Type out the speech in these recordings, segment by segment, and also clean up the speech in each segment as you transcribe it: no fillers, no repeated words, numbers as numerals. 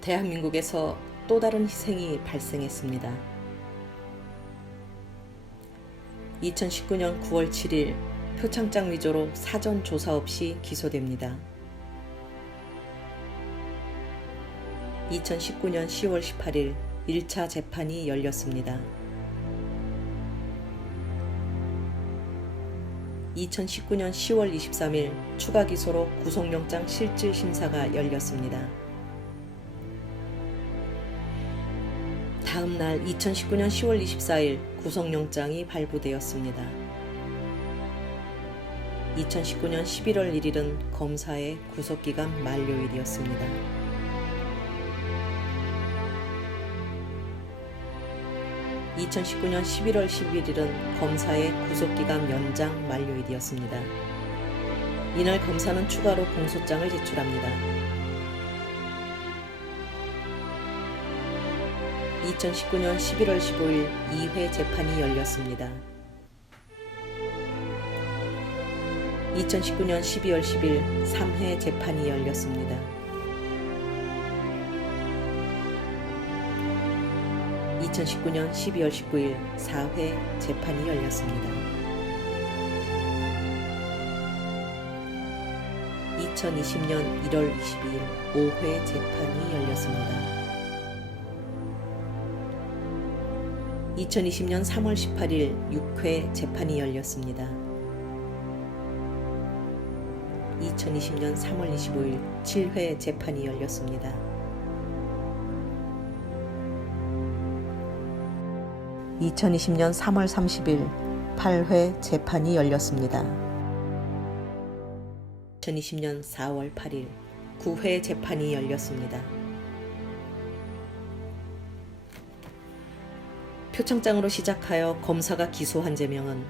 대한민국에서 또 다른 희생이 발생했습니다. 2019년 9월 7일 표창장 위조로 사전 조사 없이 기소됩니다. 2019년 10월 18일 1차 재판이 열렸습니다. 2019년 10월 23일 추가 기소로 구속영장 실질 심사가 열렸습니다. 다음 날 2019년 10월 24일 구속영장이 발부되었습니다. 2019년 11월 1일은 검사의 구속기간 만료일이었습니다. 2019년 11월 11일은 검사의 구속기간 연장 만료일이었습니다. 이날 검사는 추가로 공소장을 제출합니다. 2019년 11월 15일 2회 재판이 열렸습니다. 2019년 12월 10일 3회 재판이 열렸습니다. 2019년 12월 19일 4회 재판이 열렸습니다. 2020년 1월 22일 5회 재판이 열렸습니다. 2020년 3월 18일 6회 재판이 열렸습니다. 2020년 3월 25일 7회 재판이 열렸습니다. 2020년 3월 30일 8회 재판이 열렸습니다. 2020년 4월 8일 9회 재판이 열렸습니다. 표창장으로 시작하여 검사가 기소한 죄명은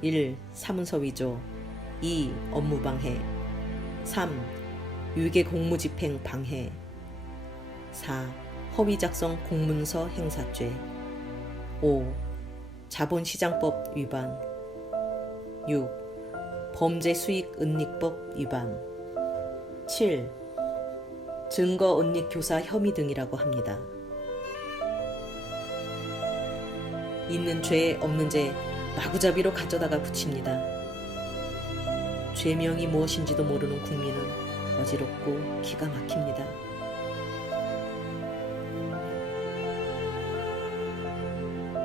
1. 사문서 위조 2. 업무방해 3. 유괴 공무집행 방해 4. 허위 작성 공문서 행사죄 5. 자본시장법 위반 6. 범죄수익은닉법 위반 7. 증거은닉교사 혐의 등이라고 합니다. 있는 죄 없는 죄 마구잡이로 가져다가 붙입니다. 죄명이 무엇인지도 모르는 국민은 어지럽고 기가 막힙니다.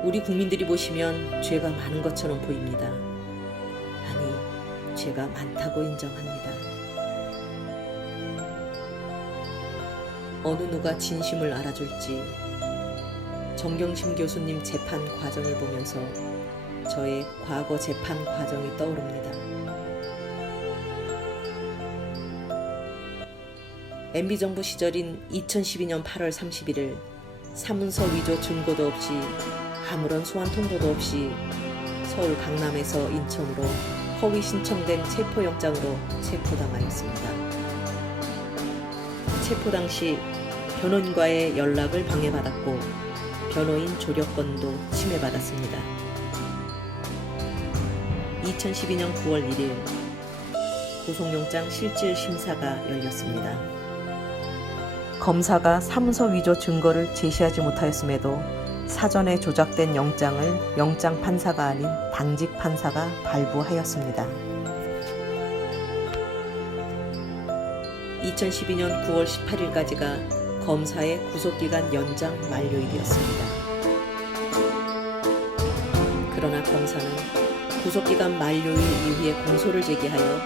우리 국민들이 보시면 죄가 많은 것처럼 보입니다. 아니, 죄가 많다고 인정합니다. 어느 누가 진심을 알아줄지 정경심 교수님 재판 과정을 보면서 저의 과거 재판 과정이 떠오릅니다. MB정부 시절인 2012년 8월 31일 사문서 위조 증거도 없이 아무런 소환 통보도 없이 서울 강남에서 인천으로 허위 신청된 체포영장으로 체포당하였습니다. 체포 당시 변호인과의 연락을 방해받았고 변호인 조력권도 침해받았습니다. 2012년 9월 1일 구속영장 실질 심사가 열렸습니다. 검사가 사문서 위조 증거를 제시하지 못하였음에도 사전에 조작된 영장을 영장 판사가 아닌 당직 판사가 발부하였습니다. 2012년 9월 18일까지가 검사의 구속기간 연장 만료일이었습니다. 그러나 검사는 구속기간 만료일 이후에 공소를 제기하여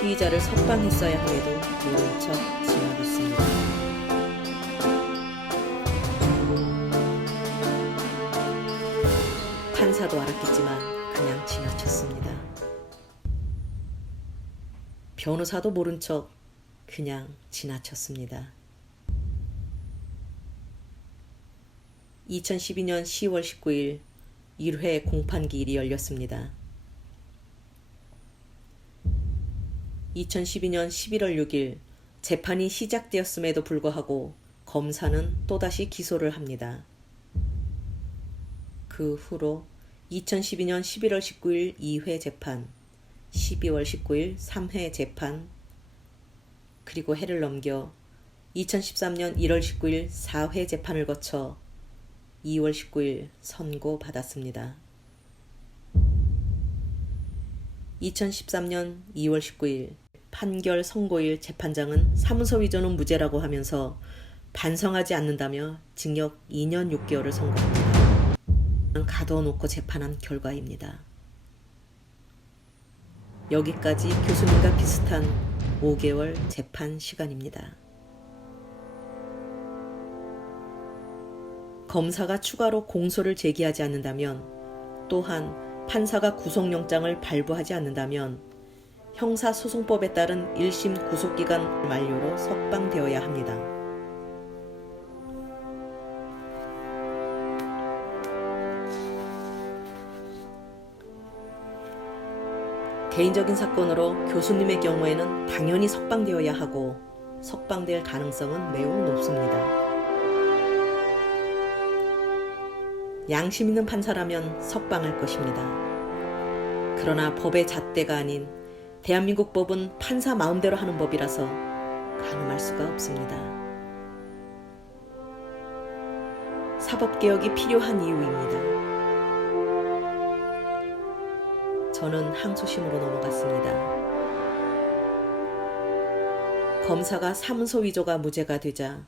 피의자를 석방했어야 함에도 모른 척 지나고 있습니다. 판사도 알았겠지만 그냥 지나쳤습니다. 변호사도 모른 척 그냥 지나쳤습니다. 2012년 10월 19일 1회 공판기일이 열렸습니다. 2012년 11월 6일 재판이 시작되었음에도 불구하고 검사는 또다시 기소를 합니다. 그 후로 2012년 11월 19일 2회 재판, 12월 19일 3회 재판, 그리고 해를 넘겨 2013년 1월 19일 4회 재판을 거쳐 2월 19일 선고받았습니다. 2013년 2월 19일 판결 선고일 재판장은 사문서 위조는 무죄라고 하면서 반성하지 않는다며 징역 2년 6개월을 선고합니다. 가둬놓고 재판한 결과입니다. 여기까지 교수님과 비슷한 5개월 재판 시간입니다. 검사가 추가로 공소를 제기하지 않는다면, 또한 판사가 구속영장을 발부하지 않는다면 형사소송법에 따른 1심 구속기간 만료로 석방되어야 합니다. 개인적인 사건으로 교수님의 경우에는 당연히 석방되어야 하고 석방될 가능성은 매우 높습니다. 양심 있는 판사라면 석방할 것입니다. 그러나 법의 잣대가 아닌 대한민국 법은 판사 마음대로 하는 법이라서 가늠할 수가 없습니다. 사법개혁이 필요한 이유입니다. 저는 항소심으로 넘어갔습니다. 검사가 사문서 위조가 무죄가 되자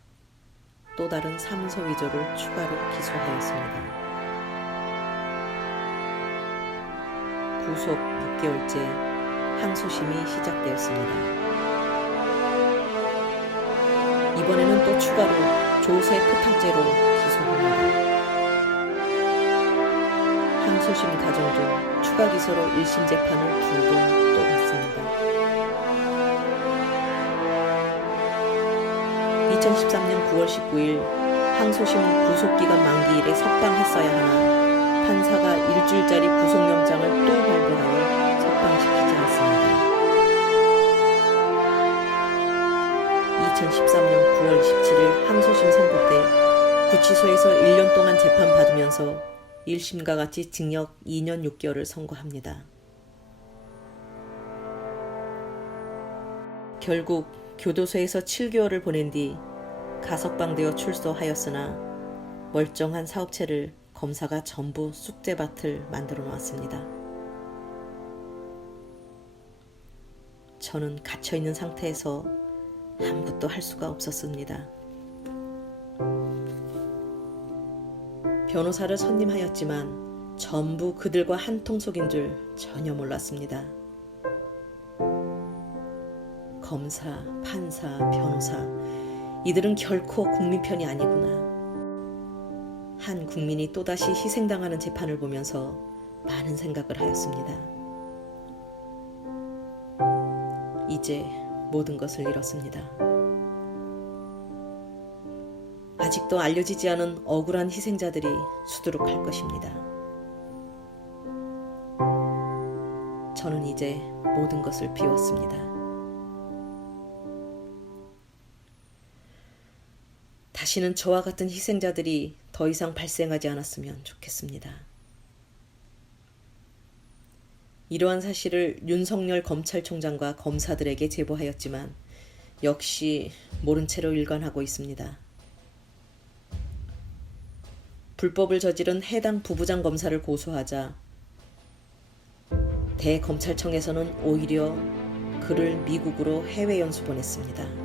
또 다른 사문서 위조를 추가로 기소하였습니다. 구속 6개월째 항소심이 시작되었습니다. 이번에는 또 추가로 조세 포탈죄로 기소합니다. 항소심 과정 중 추가 기소로 1심 재판을 2번 또 받습니다. 2013년 9월 19일 항소심 구속기간 만기일에 석방했어야 하나 판사가 일주일짜리 구속영장을 또 발부하여 석방시키지 않습니다. 2013년 9월 27일 항소심 선고 때 구치소에서 1년 동안 재판받으면서 1심과 같이 징역 2년 6개월을 선고합니다. 결국 교도소에서 7개월을 보낸 뒤 가석방되어 출소하였으나 멀쩡한 사업체를 검사가 전부 쑥대밭을 만들어 놓았습니다. 저는 갇혀있는 상태에서 아무것도 할 수가 없었습니다. 변호사를 선임하였지만 전부 그들과 한통속인 줄 전혀 몰랐습니다. 검사, 판사, 변호사, 이들은 결코 국민 편이 아니구나. 한 국민이 또다시 희생당하는 재판을 보면서 많은 생각을 하였습니다. 이제 모든 것을 잃었습니다. 아직도 알려지지 않은 억울한 희생자들이 수두룩할 것입니다. 저는 이제 모든 것을 비웠습니다. 다시는 저와 같은 희생자들이 더 이상 발생하지 않았으면 좋겠습니다. 이러한 사실을 윤석열 검찰총장과 검사들에게 제보하였지만 역시 모른 채로 일관하고 있습니다. 불법을 저지른 해당 부부장 검사를 고소하자 대검찰청에서는 오히려 그를 미국으로 해외 연수 보냈습니다.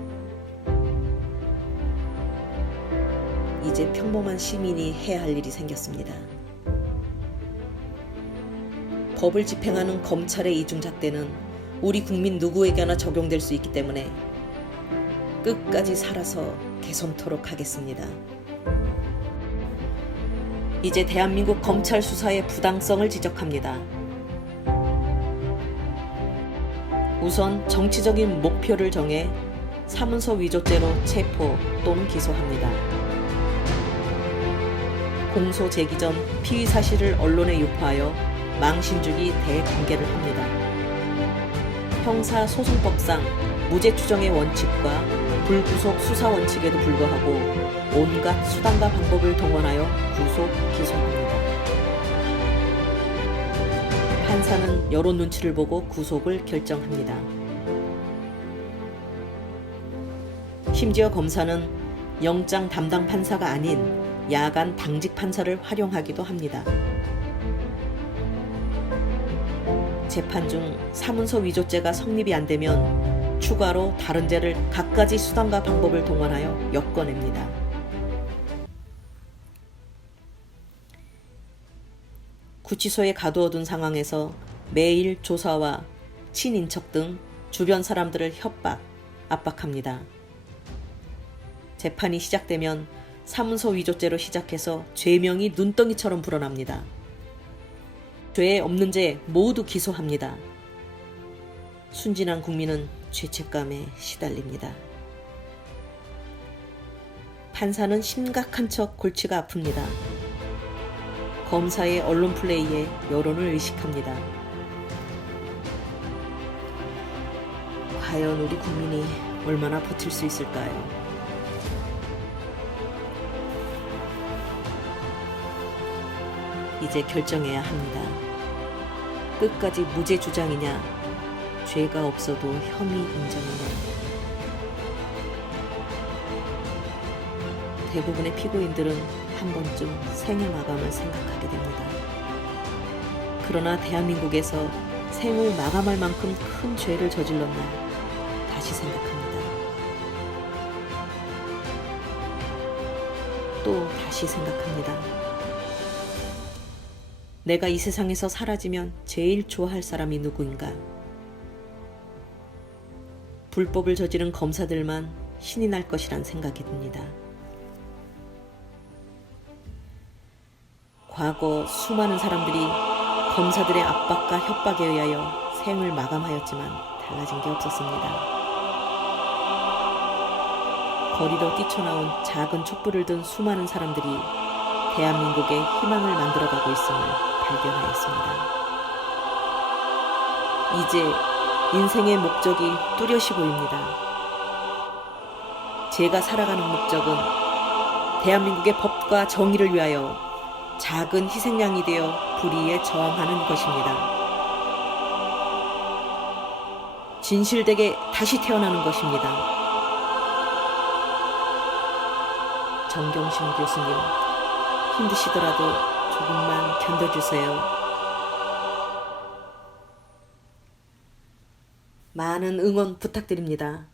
이제 평범한 시민이 해야 할 일이 생겼습니다. 법을 집행하는 검찰의 이중잣대는 우리 국민 누구에게나 적용될 수 있기 때문에 끝까지 살아서 개선토록 하겠습니다. 이제 대한민국 검찰 수사의 부당성을 지적합니다. 우선 정치적인 목표를 정해 사문서 위조죄로 체포 또는 기소합니다. 공소 제기 전 피의 사실을 언론에 유포하여 망신주기 대공개를 합니다. 형사소송법상 무죄 추정의 원칙과 불구속 수사 원칙에도 불구하고 온갖 수단과 방법을 동원하여 구속, 기소합니다. 판사는 여론 눈치를 보고 구속을 결정합니다. 심지어 검사는 영장 담당 판사가 아닌 야간 당직 판사를 활용하기도 합니다. 재판 중 사문서 위조죄가 성립이 안 되면 추가로 다른 죄를 갖가지 수단과 방법을 동원하여 엮어냅니다. 구치소에 가두어둔 상황에서 매일 조사와 친인척 등 주변 사람들을 협박, 압박합니다. 재판이 시작되면 사문서 위조죄로 시작해서 죄명이 눈덩이처럼 불어납니다. 죄에 없는 죄 모두 기소합니다. 순진한 국민은 죄책감에 시달립니다. 판사는 심각한 척 골치가 아픕니다. 검사의 언론 플레이에 여론을 의식합니다. 과연 우리 국민이 얼마나 버틸 수 있을까요? 이제 결정해야 합니다. 끝까지 무죄 주장이냐, 죄가 없어도 혐의 인정이냐. 대부분의 피고인들은 한 번쯤 생애 마감을 생각하게 됩니다. 그러나 대한민국에서 생을 마감할 만큼 큰 죄를 저질렀나 다시 생각합니다. 또 다시 생각합니다. 내가 이 세상에서 사라지면 제일 좋아할 사람이 누구인가? 불법을 저지른 검사들만 신이 날 것이란 생각이 듭니다. 과거 수많은 사람들이 검사들의 압박과 협박에 의하여 생을 마감하였지만 달라진 게 없었습니다. 거리로 뛰쳐나온 작은 촛불을 든 수많은 사람들이 대한민국의 희망을 만들어가고 있음을 발견하였습니다. 이제 인생의 목적이 뚜렷이 보입니다. 제가 살아가는 목적은 대한민국의 법과 정의를 위하여 작은 희생양이 되어 불의에 저항하는 것입니다. 진실되게 다시 태어나는 것입니다. 정경심 교수님, 힘드시더라도 조금만 견뎌주세요. 많은 응원 부탁드립니다.